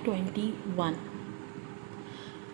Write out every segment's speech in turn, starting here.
21।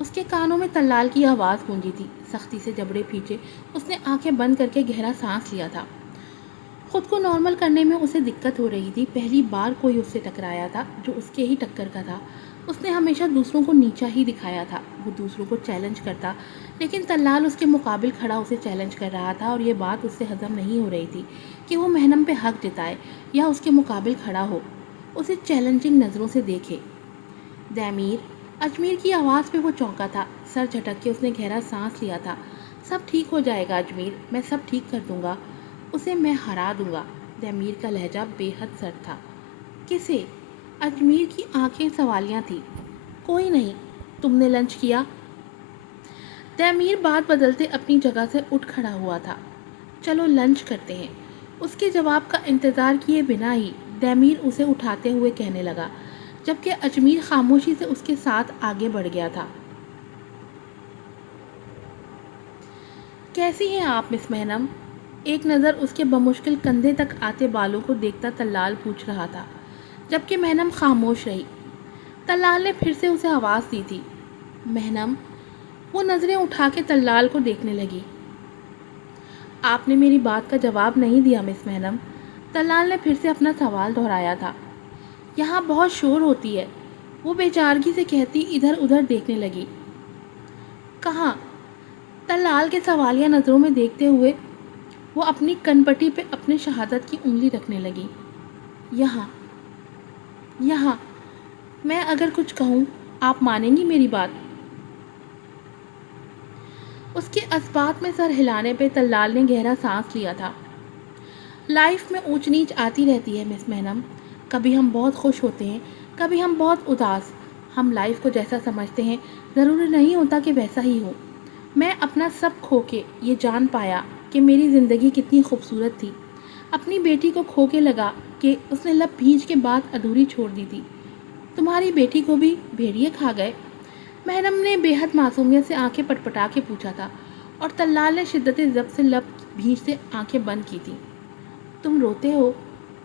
اس کے کانوں میں تلال کی آواز گونجی تھی۔ سختی سے جبڑے پیچھے اس نے آنکھیں بند کر کے گہرا سانس لیا تھا۔ خود کو نارمل کرنے میں اسے دقت ہو رہی تھی۔ پہلی بار کوئی اس سے ٹکرایا تھا جو اس کے ہی ٹکر کا تھا۔ اس نے ہمیشہ دوسروں کو نیچا ہی دکھایا تھا۔ وہ دوسروں کو چیلنج کرتا، لیکن تلال اس کے مقابل کھڑا اسے چیلنج کر رہا تھا، اور یہ بات اس سے ہضم نہیں ہو رہی تھی کہ وہ مہنم پہ حق جتائے یا اس کے مقابل کھڑا ہو، اسے چیلنجنگ نظروں سے دیکھے۔ دامیر، اجمیر کی آواز پہ وہ چونکا تھا۔ سر جھٹک کے اس نے گہرا سانس لیا تھا۔ سب ٹھیک ہو جائے گا اجمیر، میں سب ٹھیک کر دوں گا، اسے میں ہرا دوں گا۔ دامیر کا لہجہ بے حد سرد تھا۔ کسے؟ اجمیر کی آنکھیں سوالیاں تھی۔ کوئی نہیں۔ تم نے لنچ کیا؟ دامیر بات بدلتے اپنی جگہ سے اٹھ کھڑا ہوا تھا۔ چلو لنچ کرتے ہیں۔ اس کے جواب کا انتظار کیے بنا ہی دامیر اسے اٹھاتے ہوئے کہنے لگا، جبکہ اجمیر خاموشی سے اس کے ساتھ آگے بڑھ گیا تھا۔ کیسی ہیں آپ مس مہنم؟ ایک نظر اس کے بمشکل کندھے تک آتے بالوں کو دیکھتا تلال پوچھ رہا تھا، جبکہ مہنم خاموش رہی۔ تلال نے پھر سے اسے آواز دی تھی، مہنم۔ وہ نظریں اٹھا کے تلال کو دیکھنے لگی۔ آپ نے میری بات کا جواب نہیں دیا مس مہنم۔ تلال نے پھر سے اپنا سوال دہرایا تھا۔ یہاں بہت شور ہوتی ہے، وہ بے چارگی سے کہتی ادھر ادھر دیکھنے لگی۔ کہاں؟ تلال کے سوالیہ نظروں میں دیکھتے ہوئے وہ اپنی کن پٹی پہ اپنے شہادت کی انگلی رکھنے لگی۔ یہاں، یہاں۔ میں اگر کچھ کہوں آپ مانیں گی میری بات؟ اس کے اسبات میں سر ہلانے پہ تلال نے گہرا سانس لیا تھا۔ لائف میں اونچ نیچ آتی رہتی ہے مس مہنم۔ کبھی ہم بہت خوش ہوتے ہیں، کبھی ہم بہت اداس۔ ہم لائف کو جیسا سمجھتے ہیں ضروری نہیں ہوتا کہ ویسا ہی ہو۔ میں اپنا سب کھو کے یہ جان پایا کہ میری زندگی کتنی خوبصورت تھی۔ اپنی بیٹی کو کھو کے لگا کہ اس نے لب بھیج کے بات ادھوری چھوڑ دی تھی۔ تمہاری بیٹی کو بھی بھیڑیے کھا گئے؟ مہنم نے بے حد معصومیت سے آنکھیں پٹپٹا کے پوچھا تھا، اور تلال نے شدت ضبط سے لب بھیجتے آنکھیں بند کی تھی۔ تم روتے ہو؟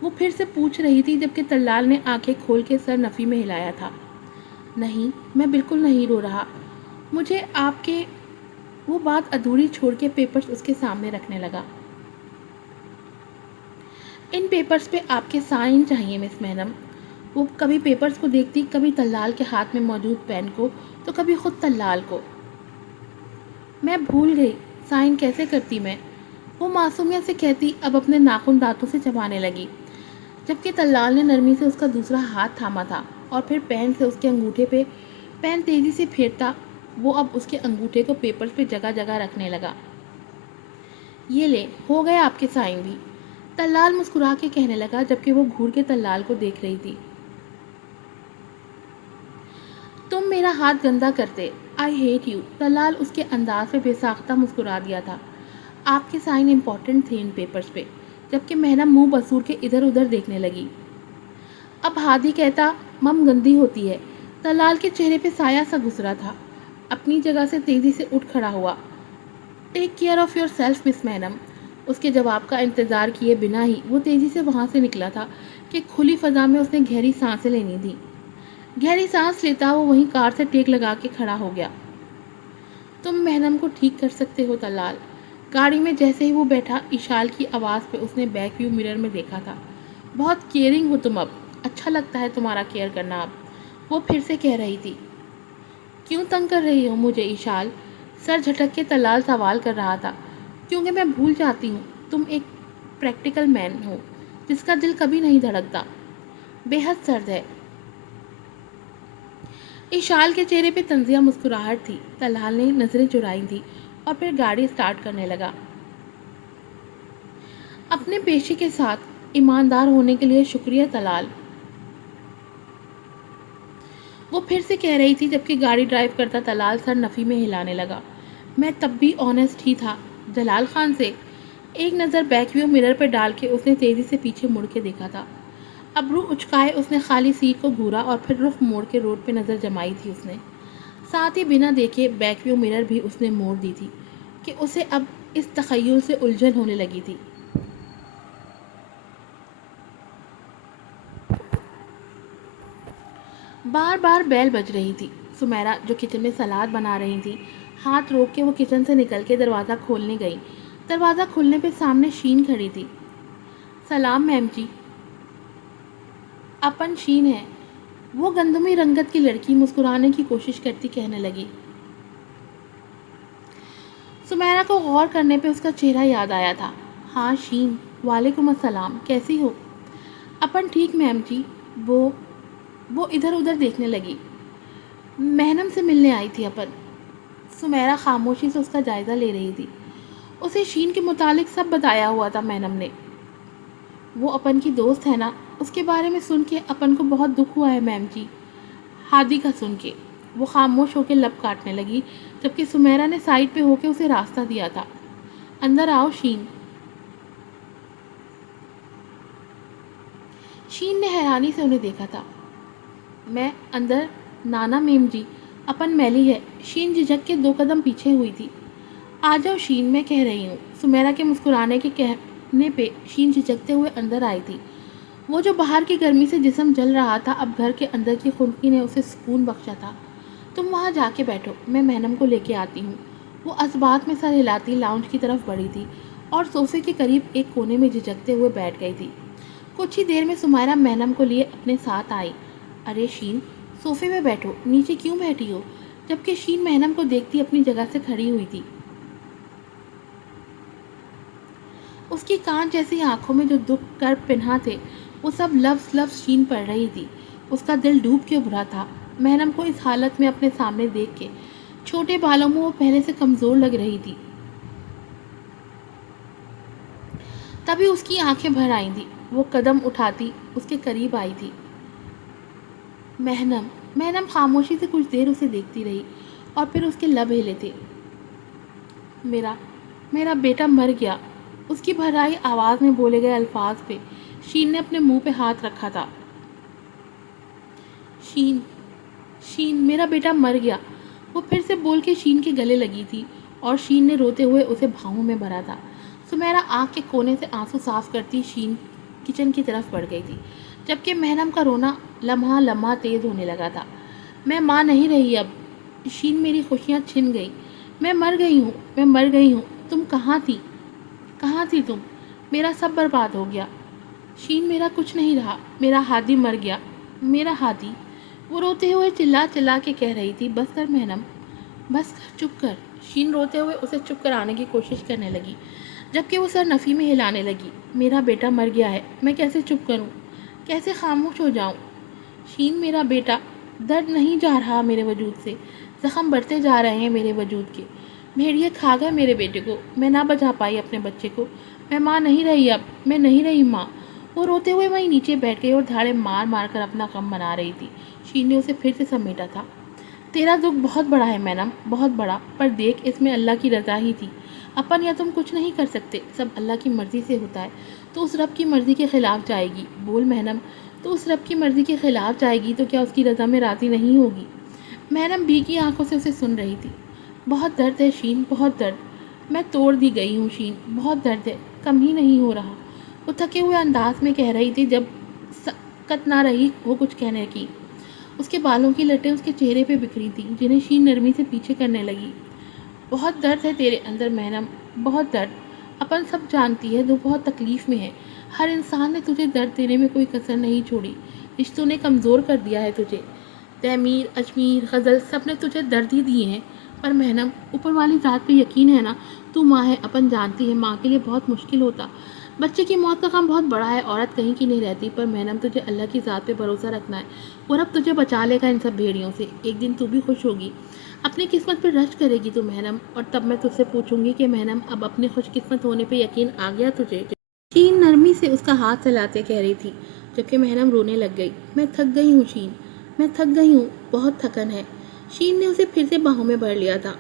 وہ پھر سے پوچھ رہی تھی، جبکہ تلال نے آنکھیں کھول کے سر نفی میں ہلایا تھا۔ نہیں، میں بالکل نہیں رو رہا۔ مجھے آپ کے… وہ بات ادھوری چھوڑ کے پیپرز اس کے سامنے رکھنے لگا۔ ان پیپرز پہ آپ کے سائن چاہیے مس مہنم۔ وہ کبھی پیپرز کو دیکھتی، کبھی تلال کے ہاتھ میں موجود پین کو، تو کبھی خود تلال کو۔ میں بھول گئی، سائن کیسے کرتی میں؟ وہ معصومیت سے کہتی اب اپنے ناخن دانتوں سے چبانے لگی، جبکہ تلال نے نرمی سے اس کا دوسرا ہاتھ تھاما تھا، اور پھر پین سے اس کے انگوٹھے پہ پین تیزی سے پھیرتا وہ اب اس کے انگوٹھے کو پیپرز پہ جگہ جگہ رکھنے لگا۔ یہ لے، ہو گئے آپ کے سائن بھی، تلال مسکرا کے کہنے لگا، جبکہ وہ گھور کے تلال کو دیکھ رہی تھی۔ تم میرا ہاتھ گندا کرتے، آئی ہیٹ یو۔ تلال اس کے انداز پہ بے ساختہ مسکرا دیا تھا۔ آپ کے سائن امپورٹنٹ تھے ان پیپرز پہ، جبکہ مہنم منہ بسور کے ادھر ادھر دیکھنے لگی۔ اب ہادی کہتا مم گندی ہوتی ہے۔ تلال کے چہرے پہ سایہ سا گزرا تھا۔ اپنی جگہ سے تیزی سے اٹھ کھڑا ہوا۔ Take care of yourself miss مہنم۔ اس کے جواب کا انتظار کیے بنا ہی وہ تیزی سے وہاں سے نکلا تھا کہ کھلی فضا میں اس نے گہری سانسیں لینی تھی۔ گہری سانس لیتا وہ وہیں کار سے ٹیک لگا کے کھڑا ہو گیا۔ تم مہنم کو ٹھیک کر سکتے ہو تلال۔ گاڑی میں جیسے ہی وہ بیٹھا، اشال کی آواز پہ اس نے بیک ویو مرر میں دیکھا تھا۔ بہت کیئرنگ ہو تم اب، اچھا لگتا ہے تمہارا کیئر کرنا اب، وہ پھر سے کہہ رہی تھی۔ کیوں تنگ کر رہی ہو مجھے اشال؟ سر جھٹک کے تلال سوال کر رہا تھا۔ کیونکہ میں بھول جاتی ہوں تم ایک پریکٹیکل مین ہو جس کا دل کبھی نہیں دھڑکتا۔ بے حد سرد ہے۔ اشال کے چہرے پہ طنزیہ مسکراہٹ تھی۔ تلال نے نظریں چرائی تھی اور پھر گاڑی سٹارٹ کرنے لگا۔ اپنے پیشے کے ساتھ ایماندار ہونے کے لیے شکریہ تلال، وہ پھر سے کہہ رہی تھی، جبکہ گاڑی ڈرائیو کرتا تلال سر نفی میں ہلانے لگا۔ میں تب بھی آنیسٹ ہی تھا جلال خان سے۔ ایک نظر بیک ویو مرر پہ ڈال کے اس نے تیزی سے پیچھے مڑ کے دیکھا تھا۔ ابرو اچکائے اس نے خالی سیٹ کو گھورا اور پھر رخ موڑ کے روڈ پہ نظر جمائی تھی اس نے۔ ساتھ ہی بنا دیکھے بیک ویو مرر بھی اس نے موڑ دی تھی کہ اسے اب اس تخیل سے الجھن ہونے لگی تھی۔ بار بار بیل بج رہی تھی۔ سمیرا جو کچن میں سلاد بنا رہی تھی ہاتھ روک کے وہ کچن سے نکل کے دروازہ کھولنے گئی۔ دروازہ کھلنے پہ سامنے شین کھڑی تھی۔ سلام میم جی۔ اپن شین ہے، وہ گندمی رنگت کی لڑکی مسکرانے کی کوشش کرتی کہنے لگی۔ سمیرا کو غور کرنے پہ اس کا چہرہ یاد آیا تھا۔ ہاں شین، وعلیکم السلام، کیسی ہو؟ اپن ٹھیک میم جی۔ وہ ادھر ادھر دیکھنے لگی۔ مہنم سے ملنے آئی تھی اپن۔ سمیرا خاموشی سے اس کا جائزہ لے رہی تھی۔ اسے شین کے متعلق سب بتایا ہوا تھا مہنم نے۔ وہ اپن کی دوست ہے نا، اس کے بارے میں سن کے اپن کو بہت دکھ ہوا ہے میم جی۔ ہادی کا سن کے وہ خاموش ہو کے لب کاٹنے لگی، جبکہ سمیرا نے سائڈ پہ ہو کے اسے راستہ دیا تھا۔ اندر آؤ شین۔ شین نے حیرانی سے انہیں دیکھا تھا۔ میں اندر؟ نانا میم جی، اپن میلی ہے۔ شین جھجک کے 2 قدم پیچھے ہوئی تھی۔ آ جاؤ شین، میں کہہ رہی ہوں۔ سمیرا کے مسکرانے کے کہنے پہ شین جھجکتے ہوئے اندر آئی تھی۔ وہ جو باہر کی گرمی سے جسم جل رہا تھا، اب گھر کے اندر کی خنکی نے اسے سکون بخشا تھا۔ تم وہاں جا کے بیٹھو، میں مہنم کو لے کے آتی ہوں۔ وہ اسبات میں سر ہلاتی لاؤنج کی طرف بڑھی تھی اور صوفے کے قریب ایک کونے میں جھجکتے ہوئے بیٹھ گئی تھی۔ کچھ ہی دیر میں سمیرا مہنم کو لیے اپنے ساتھ آئی۔ ارے شین، صوفے میں بیٹھو، نیچے کیوں بیٹھی ہو؟ جبکہ شین مہنم کو دیکھتی اپنی جگہ سے کھڑی ہوئی تھی۔ اس کی کانچ جیسی آنکھوں میں جو دکھ کرب پنہا تھے، وہ سب لفظ لفظ شین پڑ رہی تھی۔ اس کا دل ڈوب کے ابھرا تھا۔ مہنم کو اس حالت میں اپنے سامنے دیکھ کے چھوٹے بالوں میں وہ پہلے سے کمزور لگ رہی تھی۔ تبھی اس کی آنکھیں بھر آئی تھی۔ وہ قدم اٹھاتی اس کے قریب آئی تھی۔ مہنم خاموشی سے کچھ دیر اسے دیکھتی رہی اور پھر اس کے لب ہلے تھے۔ میرا بیٹا مر گیا، اس کی بھرائی آواز میں بولے گئے الفاظ پہ شین نے اپنے منہ پہ ہاتھ رکھا تھا۔ شین، میرا بیٹا مر گیا، وہ پھر سے بول کے شین کے گلے لگی تھی اور شین نے روتے ہوئے اسے بھاؤں میں بھرا تھا۔ سمیرا آنکھ کے کونے سے آنسو صاف کرتی شین کچن کی طرف بڑھ گئی تھی، جبکہ مہنم کا رونا لمحہ لمحہ تیز ہونے لگا تھا۔ میں ماں نہیں رہی اب، شین میری خوشیاں چھن گئی، میں مر گئی ہوں، تم کہاں تھی تم؟ میرا سب برباد ہو گیا شین، میرا کچھ نہیں رہا، میرا ہادی مر گیا، میرا ہادی۔ وہ روتے ہوئے چلا چلا کے کہہ رہی تھی۔ بس کر مہنم، بس کر، چپ کر۔ شین روتے ہوئے اسے چپ کرانے کی کوشش کرنے لگی، جبکہ وہ سر نفی میں ہلانے لگی۔ میرا بیٹا مر گیا ہے، میں کیسے چپ کروں، کیسے خاموش ہو جاؤں؟ شین، میرا بیٹا، درد نہیں جا رہا میرے وجود سے، زخم بڑھتے جا رہے ہیں میرے وجود کے۔ بھیڑیے کھا گئے میرے بیٹے کو، میں نہ بچا پائی اپنے بچے کو، میں ماں نہیں رہی اب، میں نہیں رہی ماں۔ وہ روتے ہوئے وہیں نیچے بیٹھ گئی اور دھاڑے مار مار کر اپنا غم منا رہی تھی۔ شین نے اسے پھر سے سمیٹا تھا۔ تیرا دکھ بہت بڑا ہے مہنم، بہت بڑا، پر دیکھ اس میں اللہ کی رضا ہی تھی۔ اپن یا تم کچھ نہیں کر سکتے، سب اللہ کی مرضی سے ہوتا ہے۔ تو اس رب کی مرضی کے خلاف جائے گی؟ بول مہنم، تو اس رب کی مرضی کے خلاف جائے گی تو کیا اس کی رضا میں راضی نہیں ہوگی؟ مہنم بھیگی آنکھوں سے اسے سن رہی تھی۔ بہت درد ہے شین، بہت درد، میں توڑ دی گئی ہوں شین، بہت درد ہے، کم ہی نہیں ہو رہا۔ وہ تھکے ہوئے انداز میں کہہ رہی تھی۔ جب سکت نہ رہی وہ کچھ کہنے کی، اس کے بالوں کی لٹیں اس کے چہرے پہ بکھری تھیں، جنہیں شین نرمی سے پیچھے کرنے لگی۔ بہت درد ہے تیرے اندر مہنم، بہت درد، اپن سب جانتی ہے تو بہت تکلیف میں ہے۔ ہر انسان نے تجھے درد دینے میں کوئی کسر نہیں چھوڑی، رشتوں نے کمزور کر دیا ہے تجھے، تیمیر، اجمیر، غزل، سب نے تجھے درد ہی دیے ہیں۔ پر مہنم، اوپر والی ذات پہ یقین ہے نا، تو ماں ہے، اپن جانتی ہے ماں کے لیے بہت مشکل ہوتا، بچے کی موت کا غم بہت بڑا ہے، عورت کہیں کی نہیں رہتی، پر مہنم تجھے اللہ کی ذات پہ بھروسہ رکھنا ہے، وہ رب تجھے بچا لے گا ان سب بھیڑیوں سے، ایک دن تو بھی خوش ہوگی، اپنی قسمت پہ رشک کرے گی تو مہنم، اور تب میں تجھ سے پوچھوں گی کہ مہنم اب اپنے خوش قسمت ہونے پہ یقین آ گیا تجھے؟ شین نرمی سے اس کا ہاتھ چلاتے کہہ رہی تھی، جبکہ مہنم رونے لگ گئی۔ میں تھک گئی ہوں شین، میں تھک گئی ہوں، بہت تھکن ہے۔ شین نے اسے پھر سے باہوں میں بھر لیا تھا۔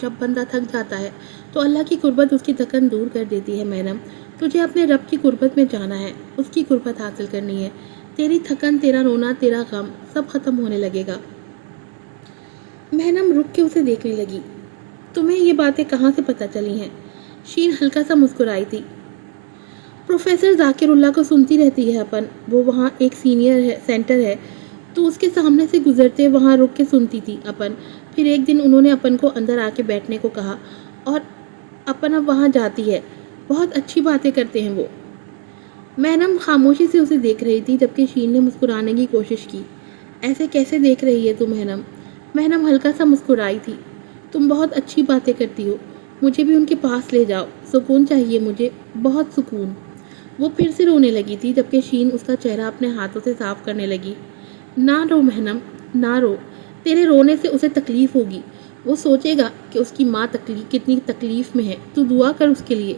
جب بندہ تھک جاتا ہے تو اللہ کی قربت اس کی تھکن دور کر دیتی ہے مہنم، تجھے اپنے رب کی قربت میں جانا ہے، اس کی قربت حاصل کرنی ہے، تیری تھکن، تیرا رونا، تیرا غم سب ختم ہونے لگے گا۔ مہنم رک کے اسے دیکھنے لگی۔ تمہیں یہ باتیں کہاں سے پتہ چلی ہیں؟ شین ہلکا سا مسکرائی تھی۔ پروفیسر ذاکر اللہ کو سنتی رہتی ہے اپن، وہ وہاں ایک سینئر ہے، سینٹر ہے، تو اس کے سامنے سے گزرتے وہاں رک کے سنتی تھی اپن. پھر ایک دن انہوں نے اپن کو اندر آ کے بیٹھنے کو کہا اور اپن اب وہاں جاتی ہے. بہت اچھی باتیں کرتے ہیں وہ. مہنم خاموشی سے اسے دیکھ رہی تھی جبکہ شین نے مسکرانے کی کوشش کی. ایسے کیسے دیکھ رہی ہے تو مہنم؟ مہنم ہلکا سا مسکرائی تھی. تم بہت اچھی باتیں کرتی ہو. مجھے بھی ان کے پاس لے جاؤ. سکون چاہیے مجھے, بہت سکون. وہ پھر سے رونے لگی تھی جبکہ شین اس کا چہرہ اپنے ہاتھوں سے صاف کرنے لگی. نہ رو مہنم, نہ رو. تیرے رونے سے اسے تکلیف ہوگی. وہ سوچے گا کہ اس کی ماں کتنی تکلیف میں ہے. تو دعا کر اس کے لیے.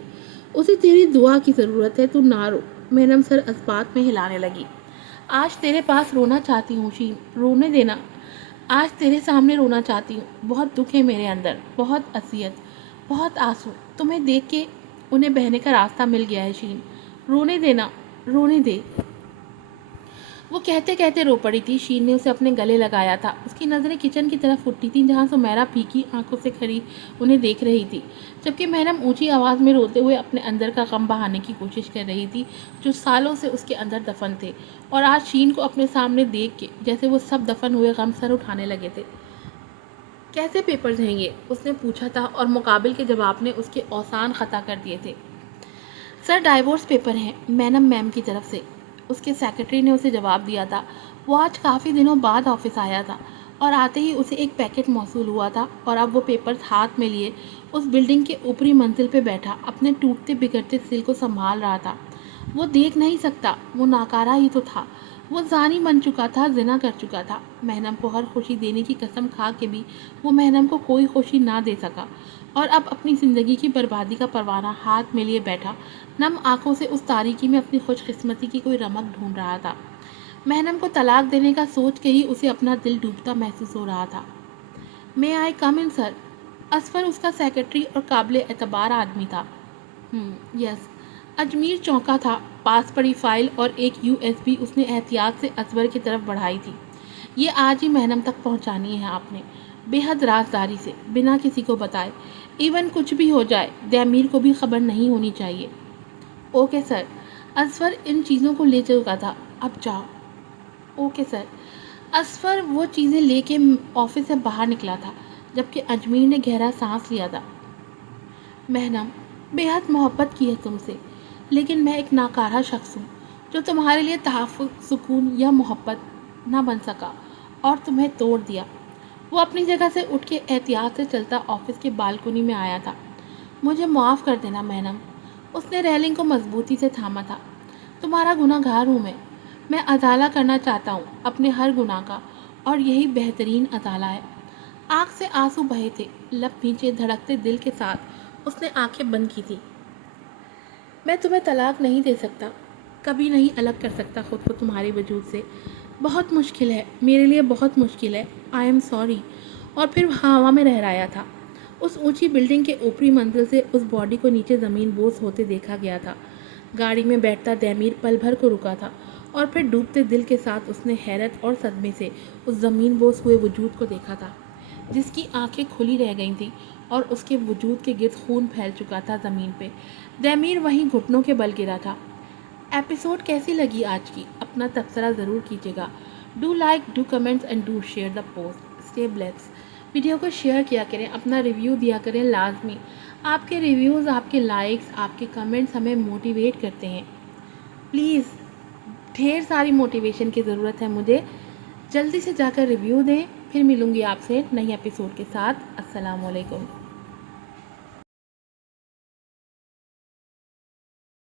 اسے تیری دعا کی ضرورت ہے. تو نہ رو. مہنم سر اسبات میں ہلانے لگی. آج تیرے پاس رونا چاہتی ہوں شین, رونے دینا. آج تیرے سامنے رونا چاہتی ہوں. بہت دکھ ہے میرے اندر, بہت اذیت, بہت آنسو. تمہیں دیکھ کے انہیں بہنے کا راستہ مل گیا ہے شین. رونے دینا, رونے دے. وہ کہتے کہتے رو پڑی تھی. شین نے اسے اپنے گلے لگایا تھا. اس کی نظریں کچن کی طرف اٹھی تھیں جہاں سمیرا پھیکی آنکھوں سے کھڑی انہیں دیکھ رہی تھی, جبکہ مہنم اونچی آواز میں روتے ہوئے اپنے اندر کا غم بہانے کی کوشش کر رہی تھی جو سالوں سے اس کے اندر دفن تھے, اور آج شین کو اپنے سامنے دیکھ کے جیسے وہ سب دفن ہوئے غم سر اٹھانے لگے تھے. کیسے پیپرز ہیں یہ؟ اس نے پوچھا تھا, اور مقابل کے جواب نے اس کے اوسان خطا کر دیے تھے. سر ڈائیورس پیپر ہیں مینم میم کی طرف سے, اس کے سیکرٹری نے اسے جواب دیا تھا. وہ آج کافی دنوں بعد آفس آیا تھا اور آتے ہی اسے ایک پیکٹ موصول ہوا تھا, اور اب وہ پیپرز ہاتھ میں لیے اس بلڈنگ کے اوپری منزل پہ بیٹھا اپنے ٹوٹتے بگڑتے سل کو سنبھال رہا تھا. وہ دیکھ نہیں سکتا, وہ ناکارہ ہی تو تھا. وہ زانی بن چکا تھا, زنا کر چکا تھا. مہنم کو ہر خوشی دینے کی قسم کھا کے بھی وہ مہنم کو کوئی خوشی نہ دے سکا, اور اب اپنی زندگی کی بربادی کا پروانہ ہاتھ میں لیے بیٹھا نم آنکھوں سے اس تاریکی میں اپنی خوش قسمتی کی کوئی رمق ڈھونڈ رہا تھا. مہنم کو طلاق دینے کا سوچ کے ہی اسے اپنا دل ڈوبتا محسوس ہو رہا تھا. میں آئی کم ان سر؟ اصفر اس کا سیکرٹری اور قابل اعتبار آدمی تھا. یس. اجمیر چونکا تھا. پاس پڑی فائل اور ایک USB اس نے احتیاط سے اصفر کی طرف بڑھائی تھی. یہ آج ہی مہنم تک پہنچانی ہے آپ نے, بے حد رازداری سے, بنا کسی کو بتائے. ایون کچھ بھی ہو جائے دیمیر کو بھی خبر نہیں ہونی چاہیے. Okay sir. اصفر ان چیزوں کو لے چکا تھا, اب جاؤ. Okay sir. اصفر وہ چیزیں لے کے آفس سے باہر نکلا تھا جبکہ اجمیر نے گہرا سانس لیا تھا. مہنم, بے حد محبت کی ہے تم سے, لیکن میں ایک ناکارہ شخص ہوں جو تمہارے لیے تحفظ, سکون یا محبت نہ بن سکا اور تمہیں توڑ دیا. وہ اپنی جگہ سے اٹھ کے احتیاط سے چلتا آفس کے بالکنی میں آیا تھا. مجھے معاف کر دینا مہنم. اس نے ریلنگ کو مضبوطی سے تھاما تھا. تمہارا گناہ گار ہوں میں ازالہ کرنا چاہتا ہوں اپنے ہر گناہ کا, اور یہی بہترین ازالہ ہے. آنکھ سے آنسو بہے تھے, لب نیچے دھڑکتے دل کے ساتھ اس نے آنکھیں بند کی تھی. میں تمہیں طلاق نہیں دے سکتا, کبھی نہیں الگ کر سکتا خود کو تمہارے وجود سے. بہت مشکل ہے میرے لیے, بہت مشکل ہے. I am sorry. اور پھر ہوا میں رہرایا تھا. اس اونچی بلڈنگ کے اوپری منزل سے اس باڈی کو نیچے زمین بوس ہوتے دیکھا گیا تھا. گاڑی میں بیٹھتا دیمیر پل بھر کو رکا تھا, اور پھر ڈوبتے دل کے ساتھ اس نے حیرت اور صدمے سے اس زمین بوس ہوئے وجود کو دیکھا تھا جس کی آنکھیں کھلی رہ گئی تھیں اور اس کے وجود کے گرد خون پھیل چکا تھا زمین پہ. دیمیر وہیں گھٹنوں کے بل گرا تھا. ایپیسوڈ کیسی لگی آج کی؟ اپنا تبصرہ ضرور کیجیے گا. Do like, do comments and do share the post. Stay blessed. Video کو شیئر کیا کریں, اپنا ریویو دیا کریں لازمی. آپ کے ریویوز, آپ کے لائکس, آپ کے کمنٹس ہمیں موٹیویٹ کرتے ہیں. پلیز, ڈھیر ساری موٹیویشن کی ضرورت ہے مجھے. جلدی سے جا کر ریویو دیں. پھر ملوں گی آپ سے نئی ایپیسوڈ کے ساتھ. السلام علیکم.